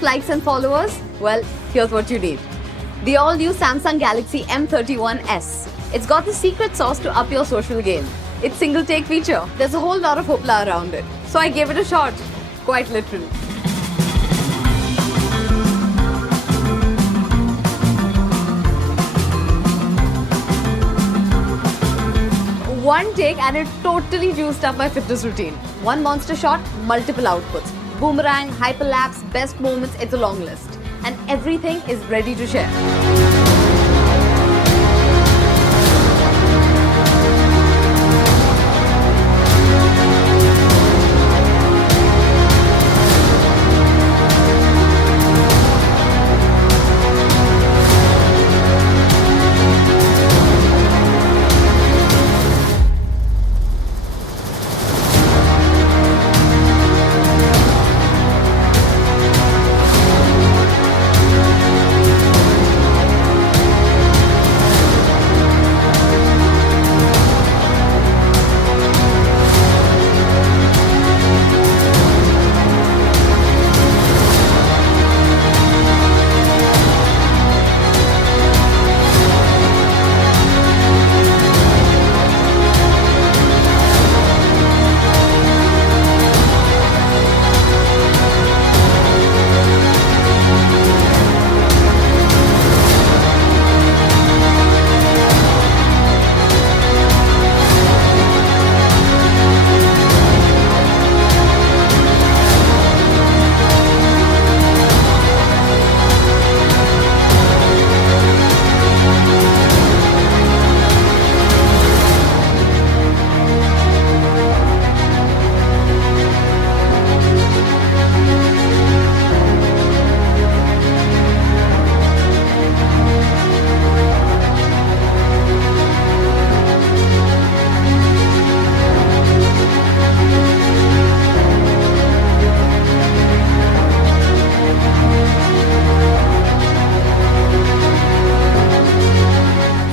enough likes and followers? Well, here's what you need. The all-new Samsung Galaxy M31s. It's got the secret sauce to up your social game. It's single take feature. There's a whole lot of hoopla around it. So I gave it a shot. Quite literally. One take and it totally juiced up my fitness routine. One monster shot, multiple outputs. Boomerang, hyperlapse, best moments, it's a long list. And everything is ready to share.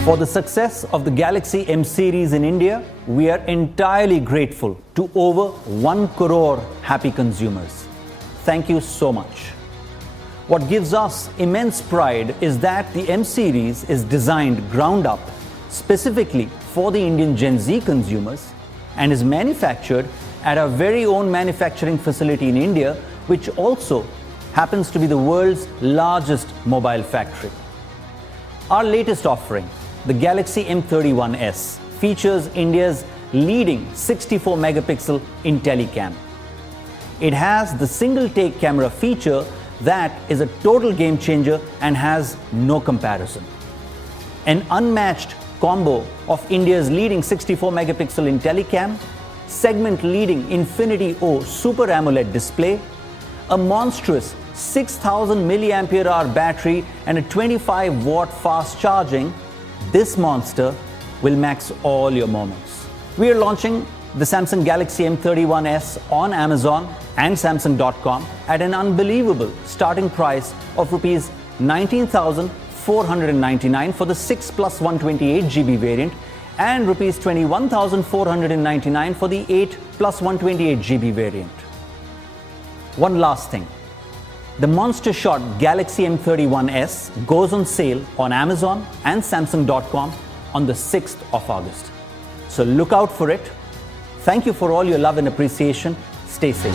For the success of the Galaxy M series in India, we are entirely grateful to over 1 crore happy consumers. Thank you so much. What gives us immense pride is that the M series is designed ground up specifically for the Indian Gen Z consumers and is manufactured at our very own manufacturing facility in India, which also happens to be the world's largest mobile factory. Our latest offering, the Galaxy M31s, features India's leading 64-megapixel IntelliCam. It has the single-take camera feature that is a total game changer and has no comparison. An unmatched combo of India's leading 64-megapixel IntelliCam, segment-leading Infinity O Super AMOLED display, a monstrous 6000 mAh battery and a 25-watt fast charging, this monster will max all your moments. We are launching the Samsung Galaxy M31s on Amazon and Samsung.com at an unbelievable starting price of Rs 19,499 for the 6 plus 128GB variant and Rs 21,499 for the 8 plus 128GB variant. One last thing. The monster shot Galaxy M31s goes on sale on Amazon and Samsung.com on the 6th of August. So look out for it. Thank you for all your love and appreciation. Stay safe.